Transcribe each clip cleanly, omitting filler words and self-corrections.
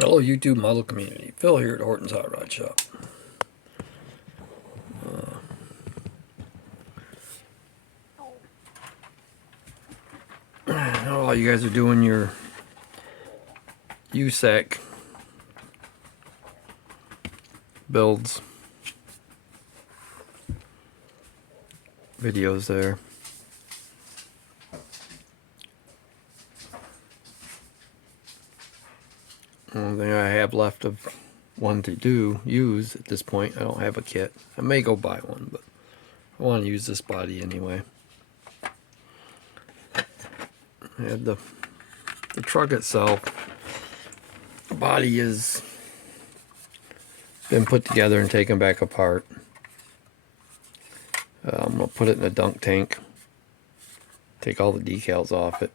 Hello, YouTube model community. Phil here at Horton's Hot Rod Shop. How you guys are doing your USACC builds videos there. Only thing I have left of one to use at this point, I don't have a kit. I may go buy one, but I want to use this body anyway. I had the truck itself. The body has been put together and taken back apart. I'm going to put it in a dunk tank. Take all the decals off it.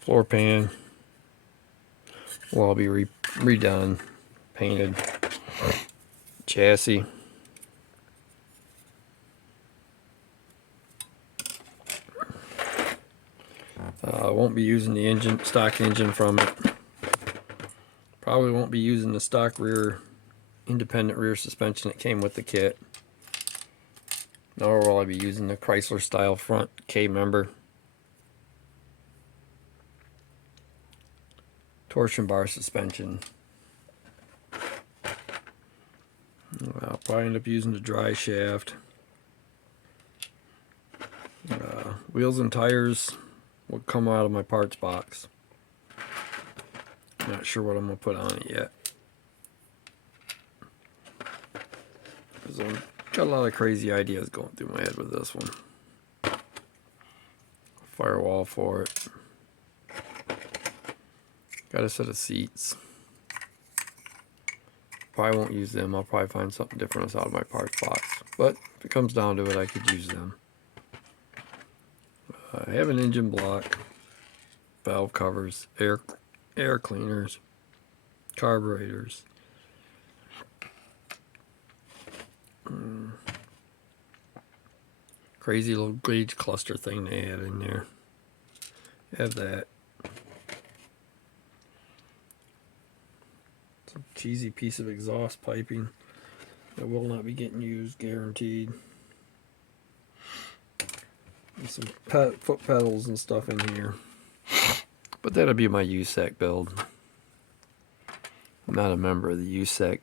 Floor pan will all be redone, painted. Chassis. I won't be using the stock engine from it. Probably won't be using the stock independent rear suspension that came with the kit. Nor will I be using the Chrysler style front K-member. Torsion bar suspension. I'll probably end up using the dry shaft. Wheels and tires will come out of my parts box. Not sure what I'm going to put on it yet. Because I've got a lot of crazy ideas going through my head with this one. Firewall for it. Got a set of seats. Probably won't use them. I'll probably find something different out of my parts box. But if it comes down to it, I could use them. I have an engine block, valve covers, air cleaners, carburetors. Crazy little gauge cluster thing they had in there. Have that. Some cheesy piece of exhaust piping that will not be getting used, guaranteed. And some foot pedals and stuff in here. But that'll be my USACC build. I'm not a member of the USACC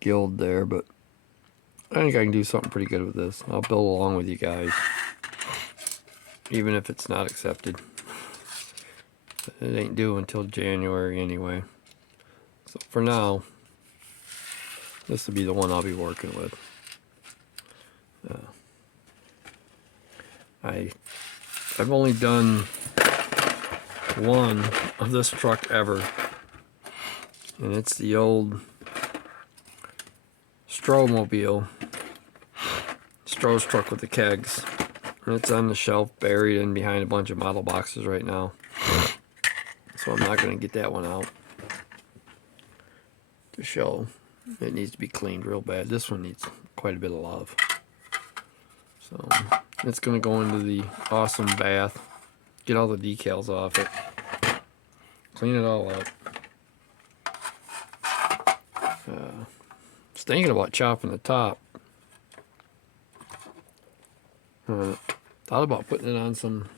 guild there, but I think I can do something pretty good with this. I'll build along with you guys, even if it's not accepted. It ain't due until January anyway. So for now, this will be the one I'll be working with. I've only done one of this truck ever, and it's the old Stroh's truck with the kegs, and it's on the shelf buried in behind a bunch of model boxes right now, so I'm not going to get that one out to show. It needs to be cleaned real bad. This one needs quite a bit of love, so it's going to go into the awesome bath, get all the decals off it, clean it all up. Was thinking about chopping the top. Thought about putting it on some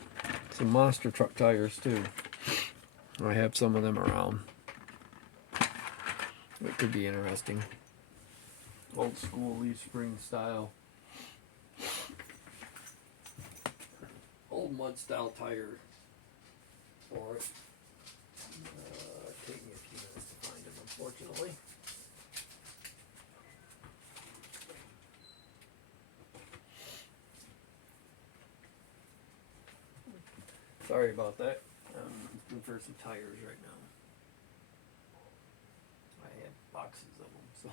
monster truck tires too. I have some of them around. It could be interesting. Old school leaf spring style. Old mud style tire for it. Take me a few minutes to find them, unfortunately. Sorry about that. I'm looking for some tires right now. I have boxes of them, so.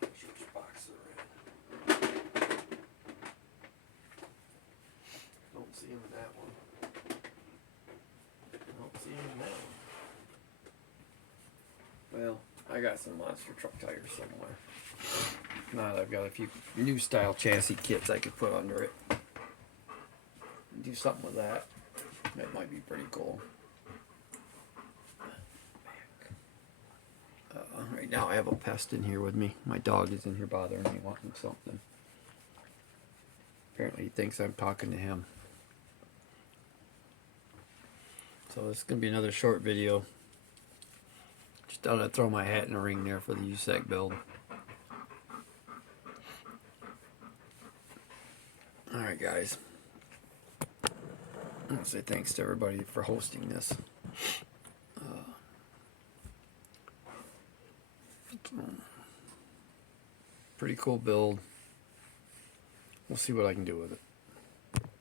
Which box they're in. Don't see them in that one. Nope. I got some monster truck tires somewhere. Now that I've got a few new style chassis kits I could put under it. Do something with that. That might be pretty cool. Right now I have a pest in here with me. My dog is in here bothering me, wanting something. Apparently he thinks I'm talking to him. So this is going to be another short video. Just thought I'd throw my hat in the ring there for the USACC build. Alright guys. I want to say thanks to everybody for hosting this. Pretty cool build. We'll see what I can do with it.